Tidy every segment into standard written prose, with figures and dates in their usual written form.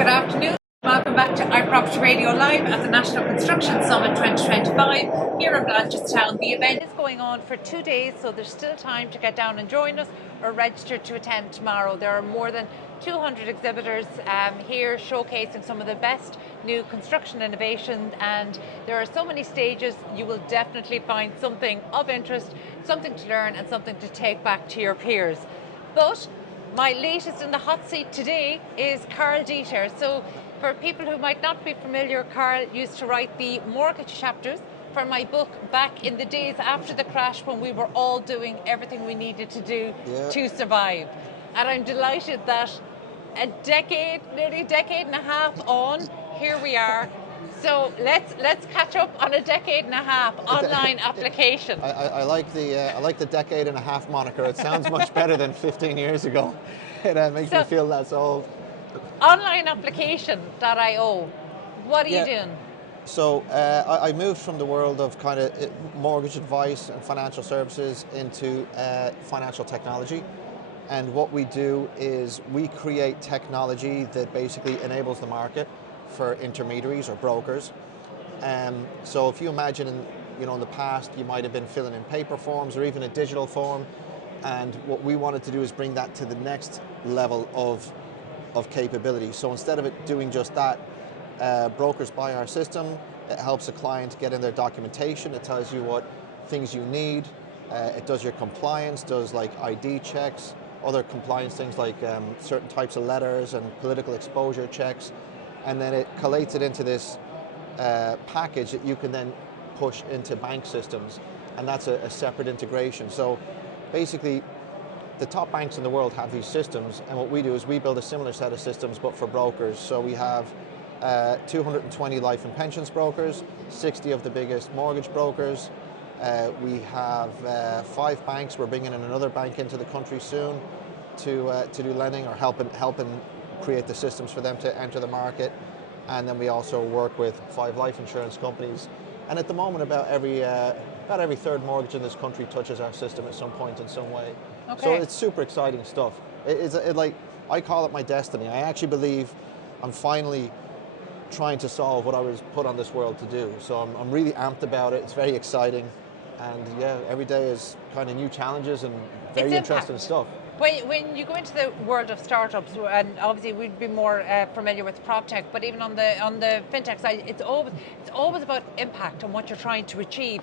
Good afternoon. Welcome back to iProperty Radio Live at the National Construction Summit 2025 here in Blanchardstown. The event is going on for 2 days, so there's still time to get down and join us or register to attend tomorrow. There are more than 200 exhibitors here showcasing some of the best new construction innovations, and there are so many stages. You will definitely find something of interest, something to learn and something to take back to your peers. But my latest in the hot seat today is Karl Deeter. So for people who might not be familiar, Karl used to write the mortgage chapters for my book back in the days after the crash when we were all doing everything we needed to do to survive. And I'm delighted that nearly a decade and a half on, here we are. So let's catch up on a decade and a half online application. I like the decade and a half moniker. It sounds much better than 15 years ago. It makes me feel less old. OnlineApplication.ie. What are you doing? So I moved from the world of kind of mortgage advice and financial services into financial technology. And what we do is we create technology that basically enables the market for intermediaries or brokers. So if you imagine in the past you might have been filling in paper forms or even a digital form, and what we wanted to do is bring that to the next level of capability. So instead of it doing just that, brokers buy our system. It helps a client get in their documentation. It tells you what things you need. It does your compliance, does like ID checks, other compliance things like certain types of letters and political exposure checks. And then it collates it into this package that you can then push into bank systems, and that's a separate integration. So basically, the top banks in the world have these systems, and what we do is we build a similar set of systems but for brokers. So we have 220 life and pensions brokers, 60 of the biggest mortgage brokers. We have 5 banks. We're bringing in another bank into the country soon to do lending or helping create the systems for them to enter the market. And then we also work with 5 life insurance companies. And at the moment, about every third mortgage in this country touches our system at some point in some way. Okay. So it's super exciting stuff. I call it my destiny. I actually believe I'm finally trying to solve what I was put on this world to do. So I'm really amped about it. It's very exciting. And yeah, every day is kind of new challenges and very interesting stuff. When you go into the world of startups, and obviously we'd be more familiar with PropTech, but even on the Fintech side, it's always about impact and what you're trying to achieve.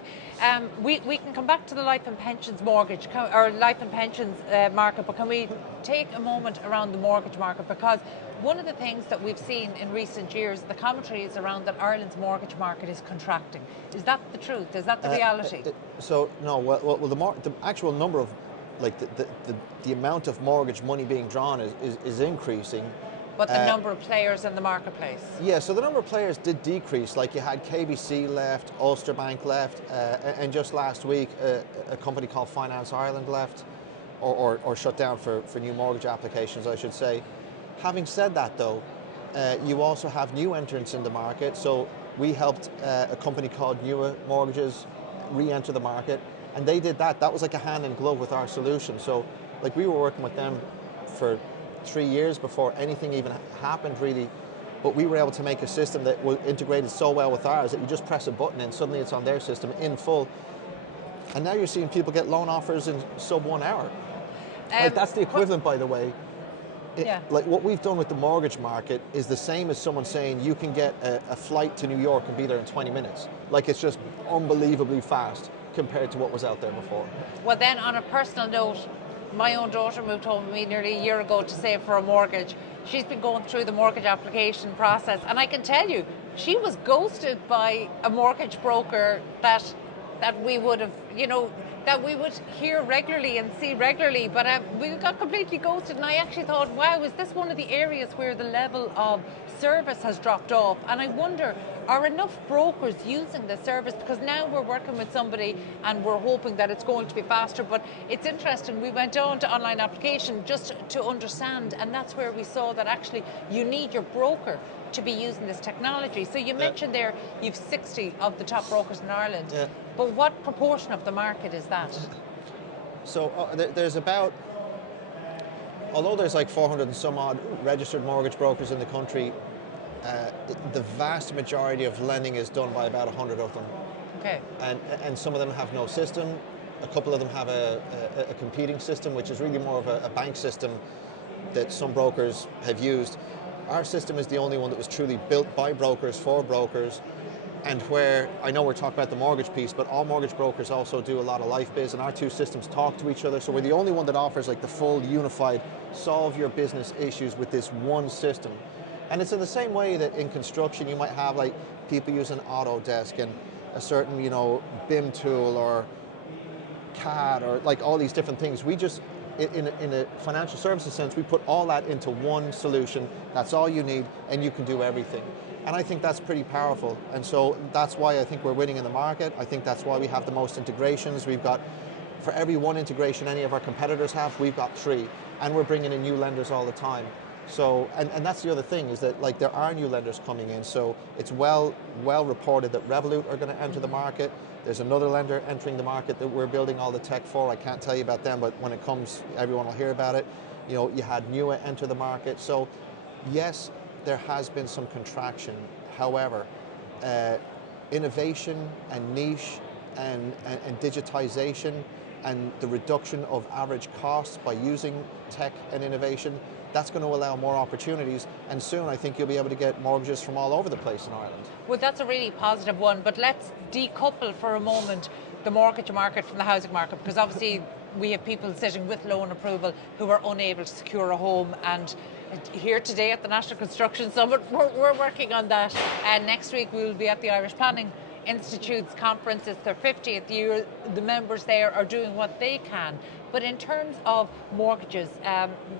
We can come back to the life and pensions mortgage or life and pensions market, but can we take a moment around the mortgage market? Because one of the things that we've seen in recent years, the commentary is around that Ireland's mortgage market is contracting. Is that the truth? Is that the reality? So no. Well, the actual number of the amount of mortgage money being drawn is increasing. But the number of players in the marketplace? Yeah, so the number of players did decrease. Like you had KBC left, Ulster Bank left, and just last week a company called Finance Ireland left, or shut down for new mortgage applications, I should say. Having said that though, you also have new entrants in the market. So we helped a company called Newer Mortgages re-enter the market. And they did that. That was like a hand in glove with our solution. So like we were working with them for 3 years before anything even happened really. But we were able to make a system that was integrated so well with ours that you just press a button and suddenly it's on their system in full. And now you're seeing people get loan offers in sub 1 hour. Like that's the equivalent, by the way. Like what we've done with the mortgage market is the same as someone saying you can get a flight to New York and be there in 20 minutes. Like it's just unbelievably fast compared to what was out there before. Well then, on a personal note, my own daughter moved home with me nearly a year ago to save for a mortgage. She's been going through the mortgage application process, and I can tell you, she was ghosted by a mortgage broker that we would have, that we would hear regularly and see regularly, but we got completely ghosted, and I actually thought, wow, is this one of the areas where the level of service has dropped off? And I wonder, are enough brokers using the service? Because now we're working with somebody and we're hoping that it's going to be faster, but it's interesting, we went on to online application just to understand, and that's where we saw that actually you need your broker to be using this technology. So you mentioned there you've 60 of the top brokers in Ireland, but what proportion of the market is that? So there's about although there's like 400 and some odd registered mortgage brokers in the country, the vast majority of lending is done by about 100 of them. Okay. And some of them have no system. A couple of them have a competing system, which is really more of a bank system that some brokers have used. Our system is the only one that was truly built by brokers for brokers, and where, I know we're talking about the mortgage piece, but all mortgage brokers also do a lot of life biz, and our two systems talk to each other, so we're the only one that offers like the full unified, solve your business issues with this one system. And it's in the same way that in construction you might have like people using Autodesk and a certain, you know, BIM tool or CAD or like all these different things. We just, in a financial services sense, we put all that into one solution. That's all you need, and you can do everything. And I think that's pretty powerful. And so that's why I think we're winning in the market. I think that's why we have the most integrations. We've got, for every one integration any of our competitors have, we've got 3. And we're bringing in new lenders all the time. So, and that's the other thing, is that like there are new lenders coming in. So it's well reported that Revolut are going to enter the market. There's another lender entering the market that we're building all the tech for. I can't tell you about them, but when it comes, everyone will hear about it. You know, you had Nua enter the market. So yes, there has been some contraction. However, innovation and niche and digitization and the reduction of average costs by using tech and innovation, that's going to allow more opportunities, and soon I think you'll be able to get mortgages from all over the place in Ireland. Well, that's a really positive one, but let's decouple for a moment the mortgage market from the housing market, because obviously we have people sitting with loan approval who are unable to secure a home, and here today at the National Construction Summit we're working on that, and next week we will be at the Irish Planning Institute's conference. It's their 50th year. The members there are doing what they can. But in terms of mortgages,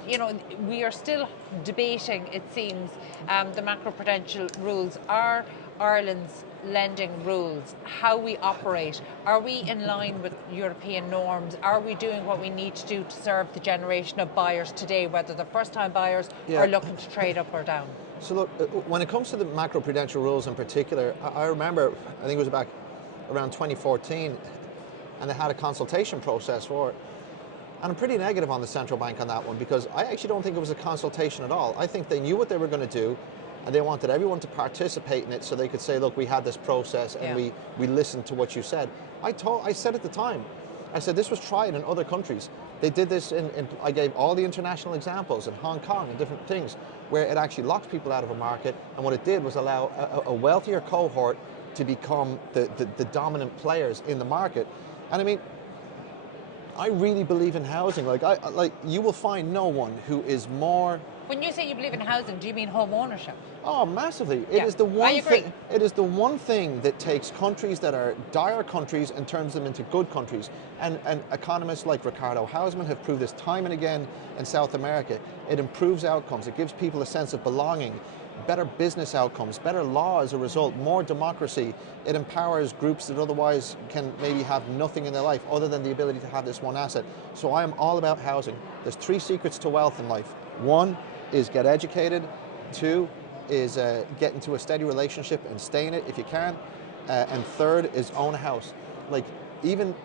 you know, we are still debating, it seems, the macroprudential rules. Are Ireland's lending rules, how we operate, are we in line with European norms? Are we doing what we need to do to serve the generation of buyers today, whether they're first-time buyers or looking to trade up or down? So look, when it comes to the macroprudential rules in particular, I remember, I think it was back around 2014, and they had a consultation process for it. And I'm pretty negative on the central bank on that one, because I actually don't think it was a consultation at all. I think they knew what they were going to do, and they wanted everyone to participate in it so they could say, look, we had this process and we listened to what you said. I said at the time, I said this was tried in other countries. They did this I gave all the international examples in Hong Kong and different things where it actually locked people out of a market, and what it did was allow a wealthier cohort to become the dominant players in the market. And I mean, I really believe in housing. Like you will find no one who is more. When you say you believe in housing, do you mean home ownership? Oh, massively. It is the one thing. It is the one thing that takes countries that are dire countries and turns them into good countries. And economists like Ricardo Hausmann have proved this time and again in South America. It improves outcomes. It gives people a sense of belonging, better business outcomes, better law as a result, more democracy. It empowers groups that otherwise can maybe have nothing in their life other than the ability to have this one asset. So I am all about housing. There's 3 secrets to wealth in life. 1 is get educated. 2 is get into a steady relationship and stay in it if you can. And 3rd is own a house. Like even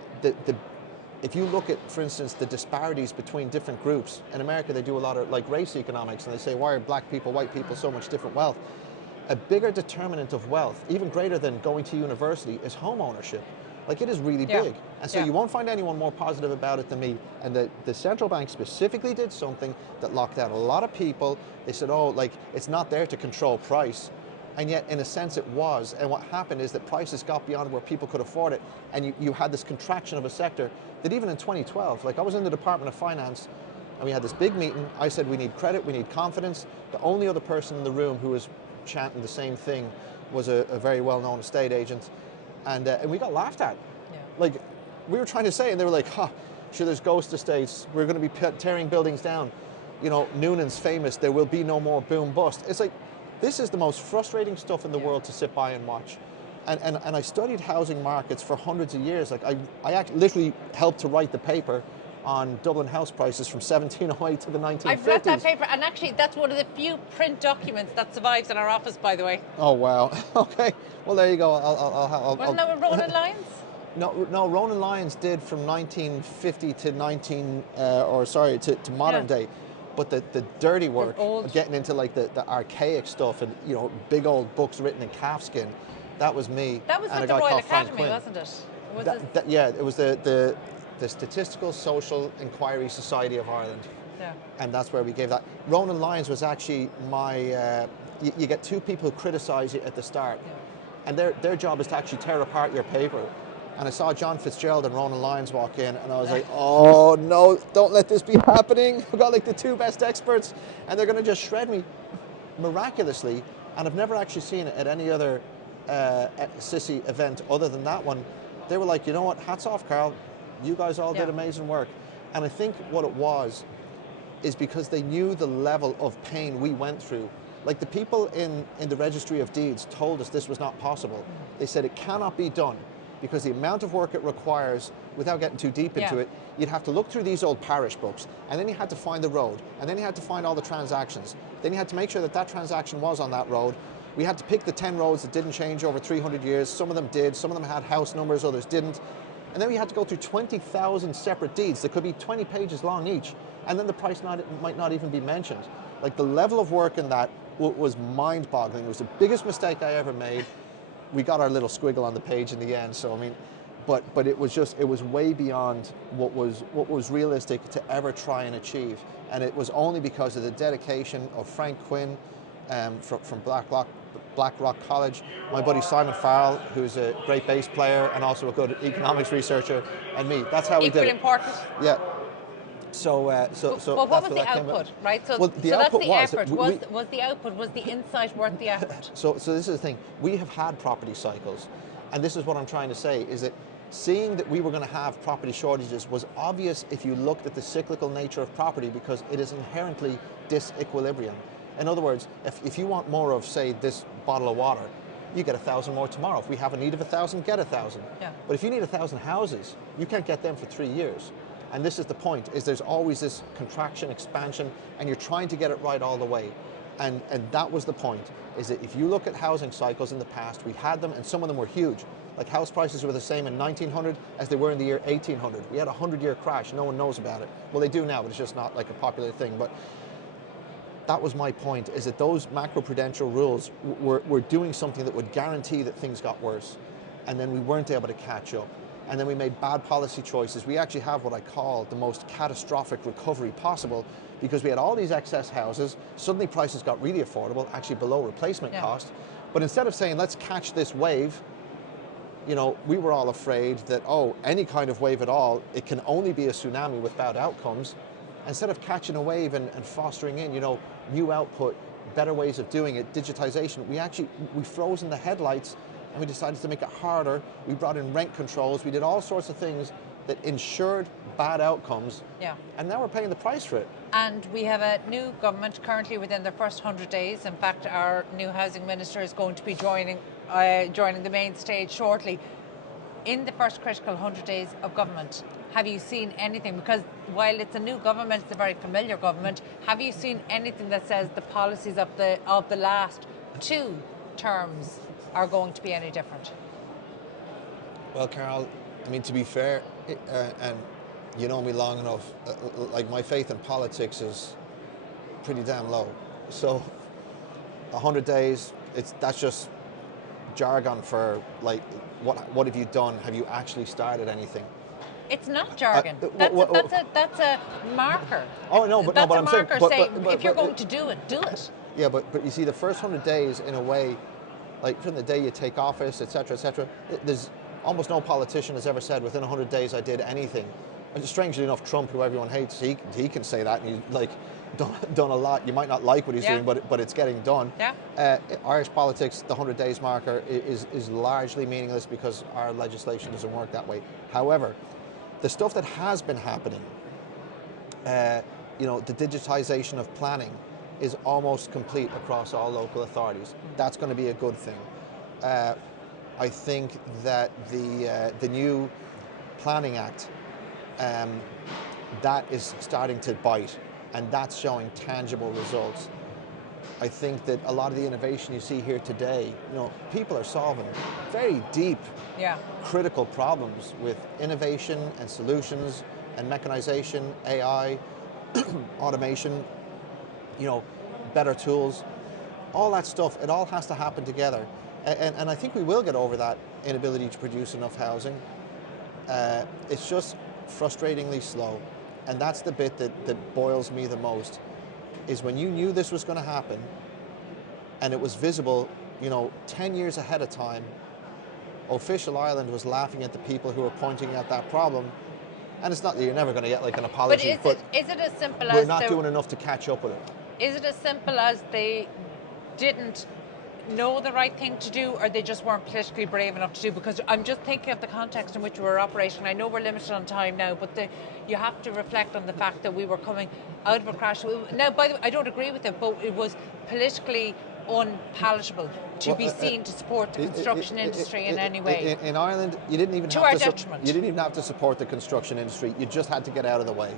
if you look at, for instance, the disparities between different groups, in America they do a lot of like race economics, and they say, why are black people, white people so much different wealth? A bigger determinant of wealth, even greater than going to university, is home ownership. Like it is really big. And so you won't find anyone more positive about it than me. And the central bank specifically did something that locked out a lot of people. They said, oh, like it's not there to control price. And yet, in a sense, it was. And what happened is that prices got beyond where people could afford it. And you had this contraction of a sector that even in 2012, like I was in the Department of Finance, and we had this big meeting. I said, we need credit, we need confidence. The only other person in the room who was chanting the same thing was a very well-known estate agent. And we got laughed at. Yeah. Like, we were trying to say, and they were like, sure, there's ghost estates. We're going to be tearing buildings down. You know, Noonan's famous, there will be no more boom bust. It's like, this is the most frustrating stuff in the world to sit by and watch. And I studied housing markets for hundreds of years. Like I actually literally helped to write the paper on Dublin house prices from 1708 to the 1950s. I've read that paper, and actually that's one of the few print documents that survives in our office, by the way. Oh, wow. Okay. Well, there you go. Wasn't that with Ronan Lyons? No, Ronan Lyons did from 1950 to to modern day. But the dirty work, old. getting into like the archaic stuff and, you know, big old books written in calfskin, that was me. That was and with a the guy Royal called Frank Academy, Quinn. wasn't it? Yeah, it was the Statistical Social Inquiry Society of Ireland. Yeah. And that's where we gave that. Ronan Lyons was actually my, you get two people who criticize you at the start. Yeah. And their job is to actually tear apart your paper. And I saw John Fitzgerald and Ronan Lyons walk in, and I was like, oh no, don't let this be happening. We've got like the two best experts, and they're going to just shred me miraculously. And I've never actually seen it at any other SISI event other than that one. They were like, you know what, hats off, Carl. You guys all did amazing work. And I think what it was is because they knew the level of pain we went through. Like the people in the Registry of Deeds told us this was not possible. They said it cannot be done because the amount of work it requires, without getting too deep into it, you'd have to look through these old parish books, and then you had to find the road, and then you had to find all the transactions. Then you had to make sure that that transaction was on that road. We had to pick the 10 roads that didn't change over 300 years. Some of them did, some of them had house numbers, others didn't. And then we had to go through 20,000 separate deeds that could be 20 pages long each, and then the price might not even be mentioned. Like the level of work in that was mind-boggling. It was the biggest mistake I ever made. We got our little squiggle on the page in the end, so I mean, but it was way beyond what was realistic to ever try and achieve. And it was only because of the dedication of Frank Quinn from Blackrock College, my buddy Simon Farrell, who's a great bass player and also a good economics researcher, and me. That's how we did it. Equally important. Yeah. So but what was the output, right? So, well, the output that's the was effort. Was the output, was the insight worth the effort? So this is the thing. We have had property cycles, and this is what I'm trying to say, is that seeing that we were going to have property shortages was obvious if you looked at the cyclical nature of property, because it is inherently disequilibrium. In other words, if you want more of, say, this bottle of water, you get 1,000 more tomorrow. If we have a need of 1,000, get 1,000. Yeah. But if you need 1,000 houses, you can't get them for 3 years. And this is the point, is there's always this contraction, expansion, and you're trying to get it right all the way. And that was the point, is that if you look at housing cycles in the past, we had them, and some of them were huge. Like house prices were the same in 1900 as they were in the year 1800. We had a 100-year crash, no one knows about it. Well, they do now, but it's just not like a popular thing. But that was my point, is that those macroprudential rules were doing something that would guarantee that things got worse. And then we weren't able to catch up. And then we made bad policy choices. We actually have what I call the most catastrophic recovery possible, because we had all these excess houses, suddenly prices got really affordable, actually below replacement cost. But instead of saying, let's catch this wave, you know, we were all afraid that, oh, any kind of wave at all, it can only be a tsunami with bad outcomes. Instead of catching a wave and fostering in, you know, new output, better ways of doing it, digitization, we froze in the headlights, and we decided to make it harder. We brought in rent controls. We did all sorts of things that ensured bad outcomes. Yeah. And now we're paying the price for it. And we have a new government currently within their first 100 days. In fact, our new housing minister is going to be joining the main stage shortly. In the first critical 100 days of government, have you seen anything? Because while it's a new government, it's a very familiar government. Have you seen anything that says the policies of the last 2 terms are going to be any different? Well, Carol, I mean, to be fair, and you know me long enough, like my faith in politics is pretty damn low. So 100 days, that's just jargon for like, what have you done? Have you actually started anything? It's not jargon. That's a marker. Oh no, but that's no, but I'm saying, if you're going to do it, do it. Yeah, but you see, the first 100 days, in a way, like from the day you take office, etc., there's almost no politician has ever said within 100 days I did anything. And strangely enough, Trump, who everyone hates, he can say that, and he's like done a lot. You might not like what he's doing, but it's getting done. Yeah. Irish politics, the 100 days marker is largely meaningless because our legislation doesn't work that way. However, the stuff that has been happening, you know, the digitization of planning is almost complete across all local authorities. That's going to be a good thing. I think that the new Planning Act, that is starting to bite, and that's showing tangible results. I think that a lot of the innovation you see here today, you know, people are solving very deep, critical problems with innovation and solutions and mechanization, AI, automation. better tools, all that stuff, it all has to happen together. And I think we will get over that inability to produce enough housing. It's just frustratingly slow. And that's the bit that boils me the most, is when you knew this was going to happen and it was visible, 10 years ahead of time, Official Ireland was laughing at the people who were pointing out that problem. And it's not that you're never going to get like an apology, but is it as simple as we're not doing enough to catch up with it. Is it as simple as they didn't know the right thing to do, or they just weren't politically brave enough to do? Because I'm just thinking of the context in which we're operating. I know we're limited on time now, but you have to reflect on the fact that we were coming out of a crash. Now, by the way, I don't agree with it, but it was politically unpalatable to be seen to support the construction industry in any way. In Ireland, you didn't even have to support the construction industry. You just had to get out of the way.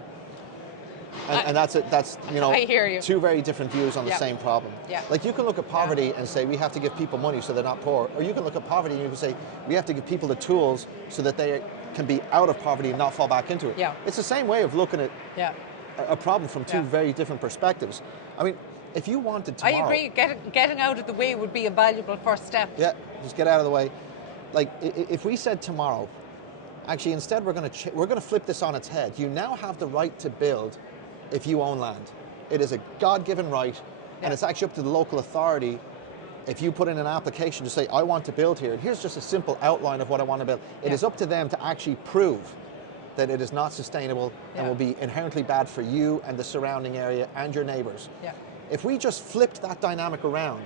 And that's I hear you. Two very different views on the same problem. Yeah. Like, you can look at poverty and say we have to give people money so they're not poor, or you can look at poverty and you can say we have to give people the tools so that they can be out of poverty and not fall back into it. Yeah. It's the same way of looking at a problem from two very different perspectives. I mean, if you wanted tomorrow, I agree. Getting out of the way would be a valuable first step. Yeah, just get out of the way. Like, if we said tomorrow, actually, instead we're going to flip this on its head. You now have the right to build if you own land. It is a God-given right, and it's actually up to the local authority. If you put in an application to say, I want to build here, and here's just a simple outline of what I want to build, it is up to them to actually prove that it is not sustainable and will be inherently bad for you and the surrounding area and your neighbors. Yeah. If we just flipped that dynamic around,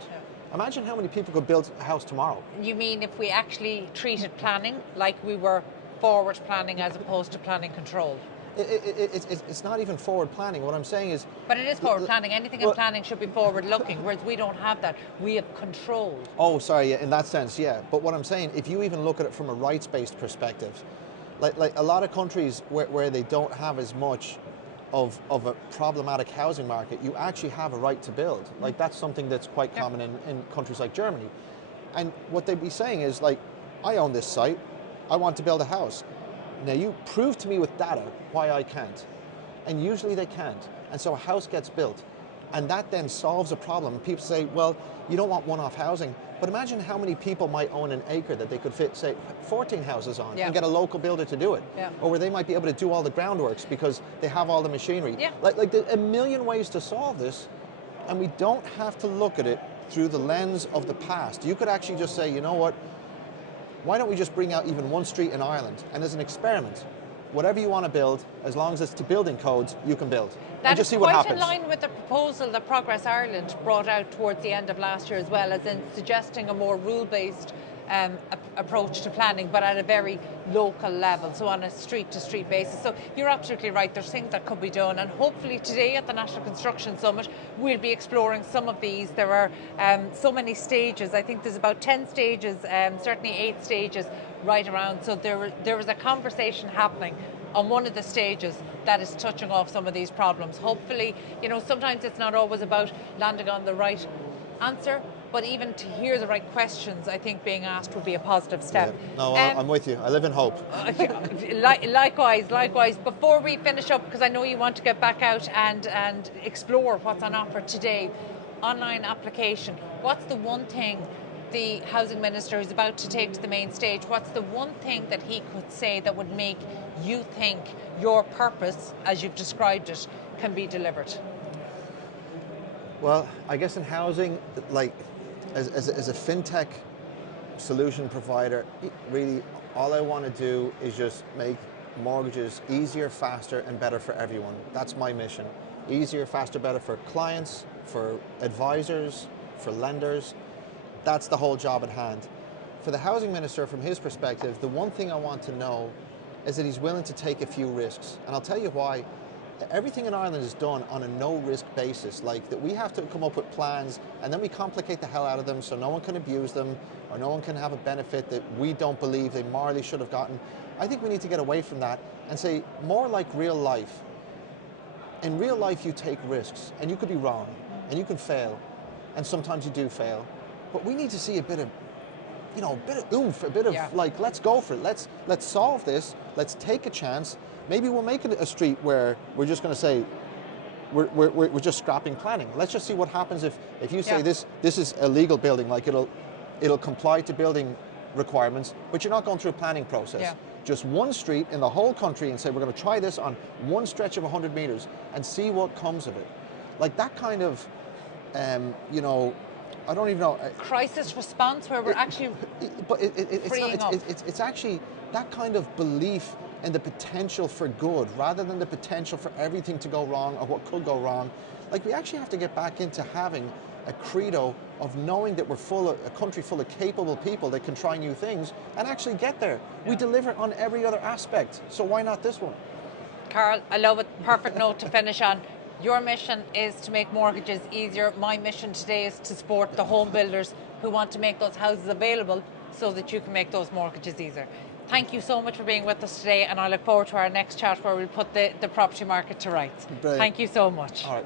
imagine how many people could build a house tomorrow. You mean if we actually treated planning like we were forward planning as opposed to planning control? It's not even forward planning. What I'm saying is... But it is forward planning. Anything in planning should be forward looking, whereas we don't have that. We have control. Oh, sorry, in that sense, yeah. But what I'm saying, if you even look at it from a rights-based perspective, like a lot of countries where they don't have as much of a problematic housing market, you actually have a right to build. Like, that's something that's quite common in countries like Germany. And what they'd be saying is, like, I own this site, I want to build a house. Now, you prove to me with data why I can't. And usually they can't. And so a house gets built. And that then solves a problem. People say, well, you don't want one-off housing. But imagine how many people might own an acre that they could fit, say, 14 houses on and get a local builder to do it. Yeah. Or where they might be able to do all the groundworks because they have all the machinery. Yeah. Like a million ways to solve this. And we don't have to look at it through the lens of the past. You could actually just say, you know what? Why don't we just bring out even one street in Ireland, and as an experiment, whatever you want to build, as long as it's to building codes, you can build. That and just is see what quite happens. in line with the proposal that Progress Ireland brought out towards the end of last year as well, as in suggesting a more rule-based approach to planning, but at a very local level, so on a street-to-street basis. So you're absolutely right, there's things that could be done, and hopefully today at the National Construction Summit we'll be exploring some of these. There are so many stages. I think there's about 10 stages, certainly 8 stages right around, so there is a conversation happening on one of the stages that is touching off some of these problems. Hopefully, sometimes it's not always about landing on the right answer, but even to hear the right questions, I think being asked would be a positive step. Yeah. No, I'm with you. I live in hope. Likewise. Before we finish up, because I know you want to get back out and explore what's on offer today, online application. What's the one thing the Housing Minister is about to take to the main stage? What's the one thing that he could say that would make you think your purpose, as you've described it, can be delivered? Well, I guess in housing, like, as a fintech solution provider, really all I want to do is just make mortgages easier, faster, and better for everyone. That's my mission. Easier, faster, better for clients, for advisors, for lenders. That's the whole job at hand. For the Housing Minister, from his perspective, the one thing I want to know is that he's willing to take a few risks. And I'll tell you why. Everything in Ireland is done on a no-risk basis, like that we have to come up with plans and then we complicate the hell out of them so no one can abuse them or no one can have a benefit that we don't believe they morally should have gotten. I think we need to get away from that and say more like real life. In real life, you take risks and you could be wrong and you can fail, and sometimes you do fail, but we need to see a bit of oomph, a bit of like, let's go for it. Let's solve this. Let's take a chance. Maybe we'll make it a street where we're just going to say, we're just scrapping planning. Let's just see what happens if you say Yeah. this is a legal building, like it'll comply to building requirements, but you're not going through a planning process. Yeah. Just one street in the whole country and say we're going to try this on one stretch of 100 meters and see what comes of it. Like that kind of, you know, I don't even know. Crisis response where we're actually freeing up. It's actually that kind of belief in the potential for good rather than the potential for everything to go wrong or what could go wrong. Like we actually have to get back into having a credo of knowing that we're a country full of capable people that can try new things and actually get there. Yeah. We deliver on every other aspect, so why not this one? Carl, I love it. Perfect note to finish on. Your mission is to make mortgages easier. My mission today is to support the home builders who want to make those houses available so that you can make those mortgages easier. Thank you so much for being with us today, and I look forward to our next chat where we'll put the property market to rights. Brilliant. Thank you so much. All right.